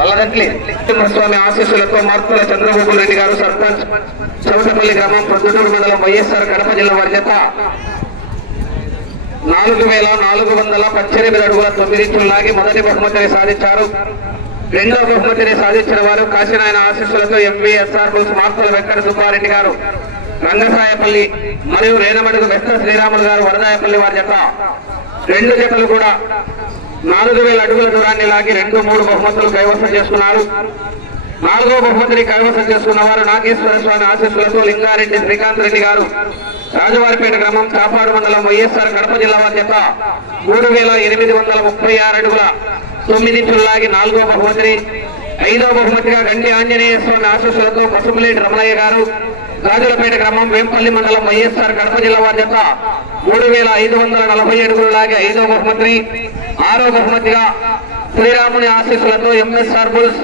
వల్లదంట్లి స్వామి ఆశీస్సులతో మార్పుల చంద్రబాబు రెడ్డి గారు సర్పంచ్ చౌటపల్లి గ్రామం ప్రొద్దుటూరు మండలం వైఎస్ఆర్ కడప జిల్లా వారి జత 4418 అడుగుల 9 ఇంచులు లాగి మొదటి బహుమతిని సాధించారు. రెండవ బహుమతిని సాధించిన వారు కాశీనాయన ఆశీస్సులతో ఎంవీఎస్ఆర్ మార్పుల వెంకట సుబ్బారెడ్డి గారు రంగసాయపల్లి మరియు రేణమడుగు వెస్త శ్రీరాములు గారు వరదాయపల్లి వారి జత. రెండు జతలు కూడా 4000 అడుగుల దూరాన్ని లాగి 2-3 బహుమతులు కైవసం చేసుకున్నారు. 4వ బహుమతిని కైవసం చేసుకున్న వారు నాగేశ్వర స్వామి ఆశీస్సులతో లింగారెడ్డి శ్రీకాంత్ రెడ్డి గారు రాజవారిపేట గ్రామం చాపాడు మండలం వైఎస్ఆర్ కడప జిల్లా వారి జత 3836 అడుగుల 9 ఇంచులు లాగి 4వ బహుమతిని. 5వ బహుమతిగా గండి ఆంజనేయ స్వామి ఆశీస్సులతో పసుపులేటి రమణయ్య గారు రాజులపేట గ్రామం వేంపల్లి మండలం వైఎస్ఆర్ కడప జిల్లా వారి జత 3540 అడుగులు లాగి 5వ బహుమతిని. 6వ బహుమతిగా శ్రీరాముని ఆశీస్సులతో ఎంఎస్ఆర్ బుల్స్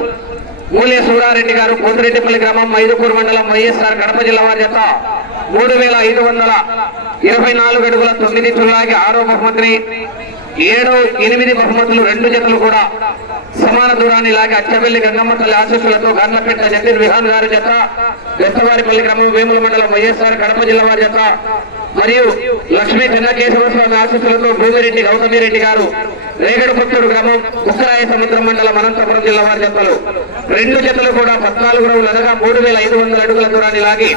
మూలే సూరారెడ్డి గారు పోతిరెడ్డిపల్లి గ్రామం మైదుకూరు మండలం వైఎస్ఆర్ కడప జిల్లా వారి జత 3524 అడుగుల 9 ఇంచులు లాగి 6వ బహుమతిని. 7-8 బహుమతులు 2 జతలు కూడా సమాన దూరాన్ని లాగి అచ్చబెల్లి గంగమ్మ తల్లి ఆశీస్సులతో గార్లపేట జతిన్ విహాన్ గారి జత బెత్తవారిపల్లి గ్రామం వేముల మండలం వైఎస్ఆర్ కడప జిల్లా వారి జత మరియు లక్ష్మీ చెన్నకేశవ స్వామి ఆశీస్సులతో భూమిరెడ్డి గౌతమిరెడ్డి గారు రేగడ పుత్తూరు గ్రామం ఉక్కరాయ సముద్రం మండలం అనంతపురం జిల్లా వారి జతలు. 2 జతలు కూడా 14 రౌండ్లు అనగా 3500 అడుగుల దూరాన్ని లాగి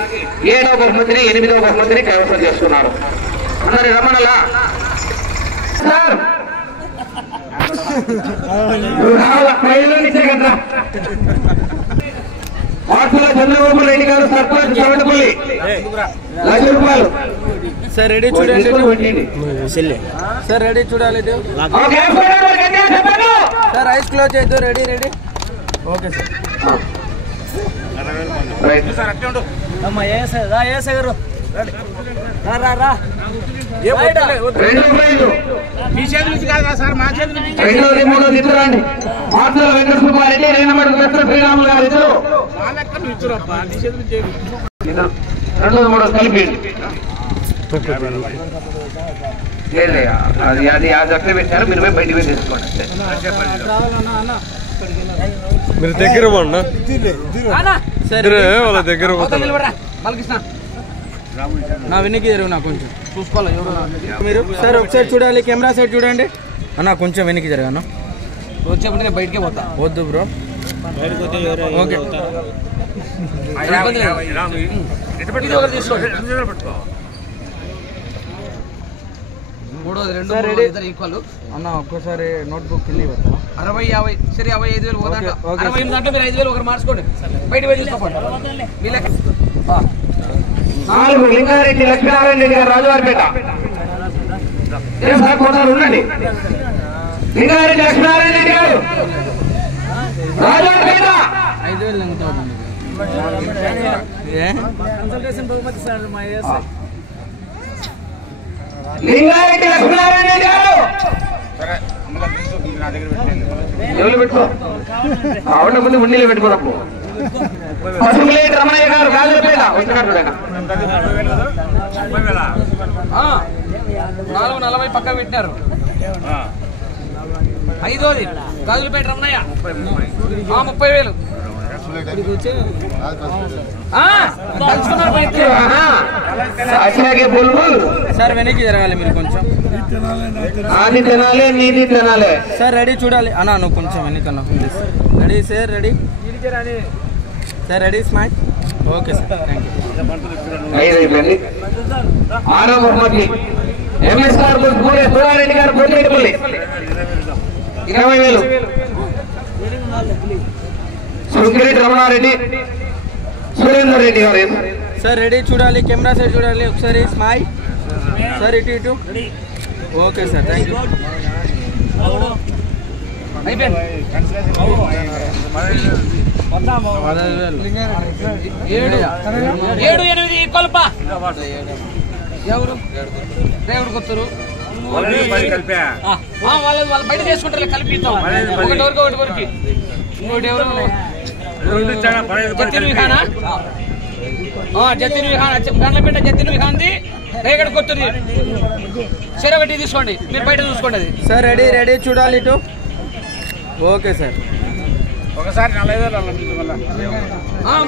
7వ బహుమతిని 8వ బహుమతిని కైవసం చేసుకున్నారు. అందరి రమణలా మార్పుల చంద్రబాబు రెడ్డి గారు సర్పంచ్ చౌటపల్లి 1,00,000 రూపాయలు. సార్ రెడీ చూడండి సార్, రెడీ చూడాలి సార్, ఐస్ క్లోజ్ చేయొద్దు. Ready ready okay sir. అమ్మా ఏ సార్ గారు రా మీ చేతి నుంచి కాదా సార్, మా చేతి నుంచి. 2వ 3వ ఇద్దరండి మార్పుల వెంకట సుబ్బారెడ్డి రేణమడుగు వెస్త శ్రీరాములు గారు ఇద్దరు. మా లెక్క ఇచ్చురప్ప నీ చేతి నుంచి 2వ 3వ కలిపి అది అక్కడ పెట్టారు. మీరు పోయి బయటికి తీసుకోండి. మీరు దగ్గర వాళ్ళ దగ్గర నా వెనక్కి జరుగు, నాకు కొంచెం చూసుకోవాలి మీరు. సార్ ఒకసారి చూడాలి, కెమెరా సైడ్ చూడండి అన్న, కొంచెం వెనక్కి జరగను. వచ్చేప్పుడు నేను బయటకే పోతా. వద్దు బ్రో, ఓకే ఈక్వల్ అన్న. ఒక్కసారి నోట్బుక్ కింద 60-50 సరే 55,000 పోదాక 68 దాంట్లో మీరు 5,000 ఒకరు మార్చుకోండి, బయట పోయి తీసుకోండి. మీ లెక్క 4 లింగారెడ్డి లక్ష్మీనారాయణ రెడ్డి గారు రాజవారిపేట ఉండండి. లింగారెడ్డి లక్ష్మీనారాయణ రెడ్డి గారు రాజవారిపేట 5,000 కన్సల్టేషన్ బహుమతి సార్. మా లింగారెడ్డి లక్ష్మీనారాయణ రెడ్డి గారు ఎవరు పెట్టుకో ఆవిడ ముందు ఉండిలో పెట్టుకోదప్పు. పసుపులేటి రమణయ్య గారు గాజులపేట వచ్చినట్టు 440 పక్క పెట్టినారు. 5వది గాజులపేట రమణయ్య 30,000. సార్ వెనక్కి జరగాలి మీరు కొంచెం. అది తినాలి, నీది తినాలి. సార్ రెడీ చూడాలి అన్నా, నువ్వు కొంచెం వెనకన్నా. Ready sir, ready sir, ready smile. Okay sir, thank you. 6వ బహుమతి ఎంఎస్ఆర్ సూరారెడ్డి గారు పోతిరెడ్డిపల్లి 20,000. సుంకిరెడ్డి రమణారెడ్డి సురేందర్ రెడ్డి గారు సార్ రెడీ చూడాలి, కెమెరా సైడ్ చూడాలి. ఒకసారి స్మైల్ సార్, ఇటు ఇటు. Okay sir, thank you. 7-8 equal పా. ఎవరు దేవుడు కొత్తరు వాళ్ళు బయట చేసుకుంటారు, కలిపిస్తాం. ఒకటి వరకు ఇంకోటి ఎవరు జతిన్ విహానా, జతిన్ విహాన్ గండ్లపేట జతిన్ విహాన్ది రేగడ కొత్తది. చెరబెట్టి తీసుకోండి, మీరు బయట చూసుకోండి అది. సార్ రెడీ రెడీ చూడాలి ఇటు. ఓకే సార్, ఒకసారి 40,000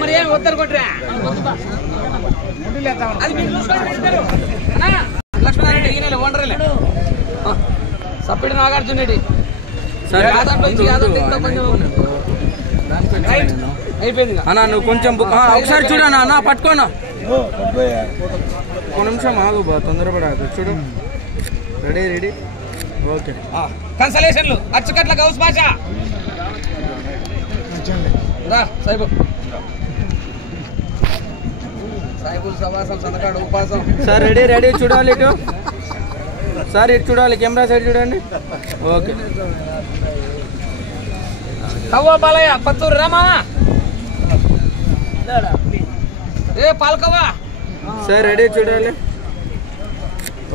మరి ఏం వద్దరు కొట్టరా అది మీరు చూసుకోండి లక్ష్మణారెడ్డి ఈయన ఓనర్లే సప్పిడి నాగార్జున రెడ్డి అయిపోయింది అన్న నువ్వు కొంచెం ఒకసారి చూడనా అన్న పట్టుకోనా ఒక నిమిషం ఆగు బా తొందరపడాకు చూడు రెడీ ఓకే కన్సలేషన్లు అచ్చుకట్ల గౌస్ భాష రా సాయిబు సాయిబుల్ సవాసం సందకాడు ఉపాసం సార్ రెడీ చూడాలి ఇటు సార్ ఇటు చూడాలి కెమెరా సైడ్ చూడండి ఓకే కవ్వ బాలయ్య పత్తూరు రామా ఏ పాలకవ్వ సార్ రెడీ చూడాలి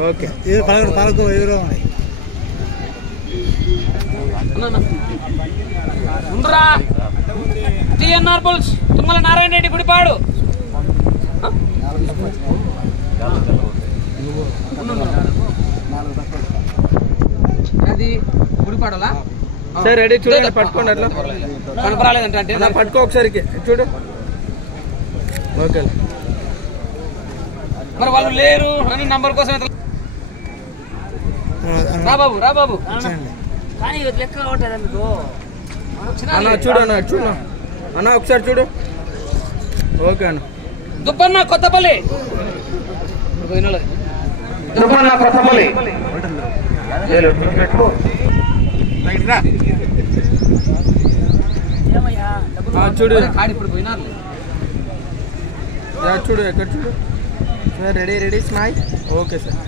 ఓకే పాలకవ్వ ఎవరో ఉండరా టిఎన్ఆర్ బుల్స్ తుమ్మల నారాయణ రెడ్డి గుడిపాడు అది గుడిపాడలా సార్ రెడీ చూడండి పట్టుకోండి అట్లా కనపరాలేదంటే అంటే నా పట్టుకో ఒకసారి చూడు ఓకే మరి వాళ్ళు లేరు అని నంబర్ కోసం రా బాబు అన్న చూడు అన్న ఒకసారి చూడు ఓకే అన్న దుబ్బన్న కొత్తపల్లి చూడు ఇప్పుడు పోయినా చూడు ఎక్కడ చూడు sir ready smile okay sir